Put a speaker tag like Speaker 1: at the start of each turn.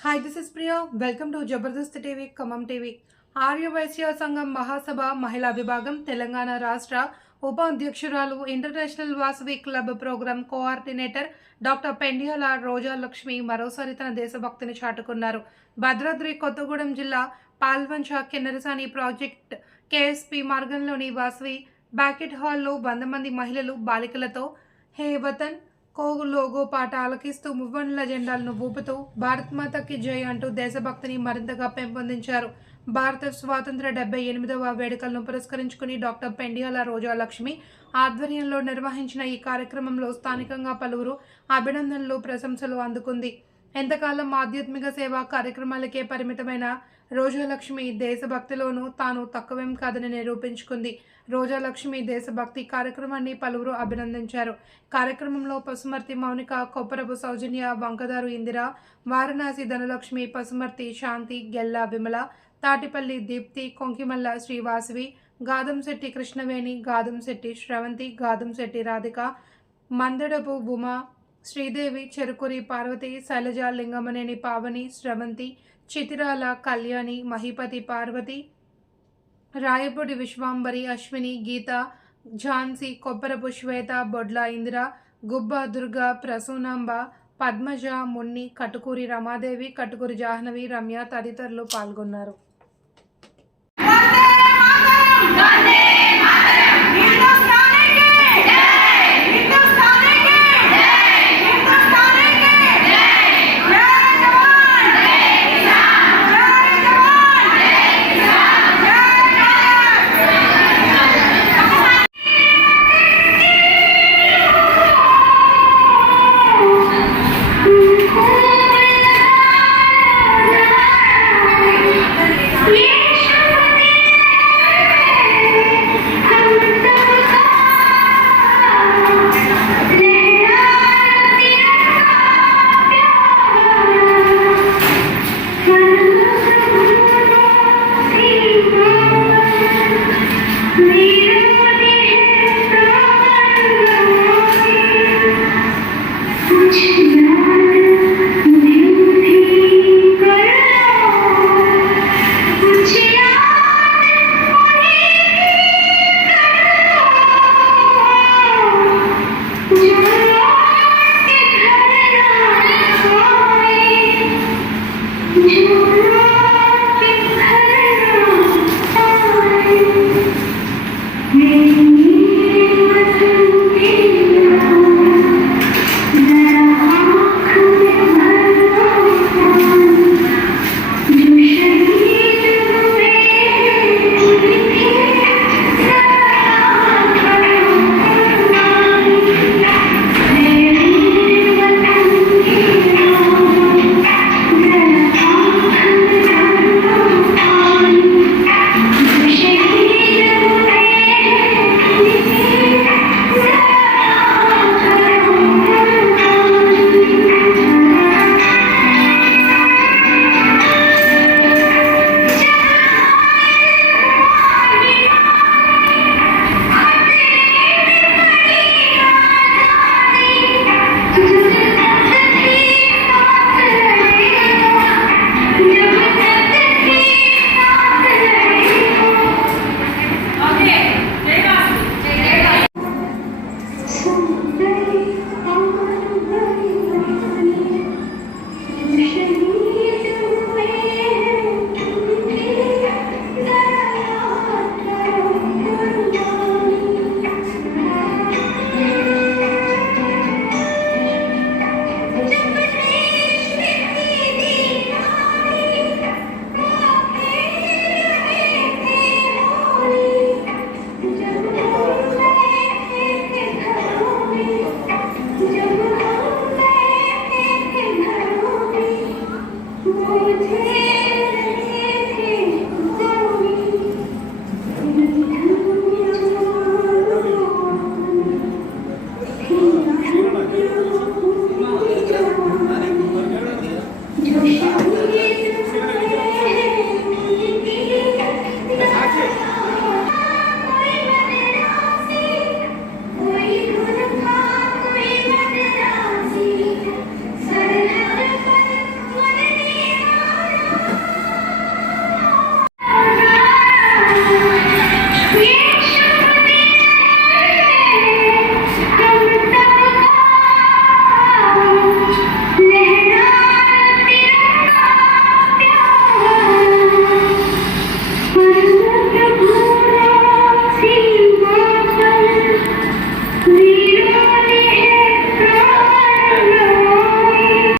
Speaker 1: Hi this is Priya welcome to Jabardasth TV Khammam TV Arya Vysya సంఘం మహాసభ మహిళా విభాగం తెలంగాణ రాష్ట్ర ఉప అధ్యక్షురాలు international Vasavi club programme coordinator doctor Pendyala Roja Lakshmi మరోసారి తన దేశభక్తిని చాటుకున్నారు. భద్రాద్రి కొత్తగూడెం జిల్లా పాల్వంచ కిన్నెరసాని ప్రాజెక్ట్ కేఎస్పి మార్గంలోని వాసవి బ్యాకెట్ హాల్లో వంద మంది మహిళలు బాలికలతో హే వతన్ కోగులోగో పాట ఆలకిస్తూ మువ్వన్ల జెండాలను ఊపుతూ భారత్ మాతకి జై అంటూ దేశభక్తిని మరింతగా పెంపొందించారు. భారత స్వాతంత్ర డెబ్బై ఎనిమిదవ వేడుకలను పురస్కరించుకుని డాక్టర్ పెండియాల రోజా లక్ష్మి ఆధ్వర్యంలో నిర్వహించిన ఈ కార్యక్రమంలో స్థానికంగా పలువురు అభినందనలు ప్రశంసలు అందుకుంది. ఎంతకాలం ఆధ్యాత్మిక సేవా కార్యక్రమాలకే పరిమితమైన రోజాలక్ష్మి దేశభక్తిలోనూ తాను తక్కువేం కాదని నిరూపించుకుంది. రోజాలక్ష్మి దేశభక్తి కార్యక్రమాన్ని పలువురు అభినందించారు. కార్యక్రమంలో పసుమర్తి మౌనిక కొప్పరపు సౌజన్య వంకదారు ఇందిర వారణాసి ధనలక్ష్మి పసుమర్తి శాంతి గెల్ల విమల తాటిపల్లి దీప్తి కొంకిమల్ల శ్రీవాసవి గాదంశెట్టి కృష్ణవేణి గాదంశెట్టి శ్రవంతి గాదంశెట్టి రాధిక మందడపు ఉమ శ్రీదేవి చెరుకురి పార్వతి శైలజ లింగమనేని పావని శ్రవంతి చితిరాల కళ్యాణి మహిపతి పార్వతి రాయపూడి విశ్వాంబరి అశ్విని గీత ఝాన్సీ కొబ్బరపు శ్వేత బొడ్ల ఇందిర గుబ్బ దుర్గ ప్రసూనాంబ పద్మజ మున్ని కటుకూరి రమాదేవి కటుకూరి జాహ్నవి రమ్య తదితరులు పాల్గొన్నారు.
Speaker 2: with.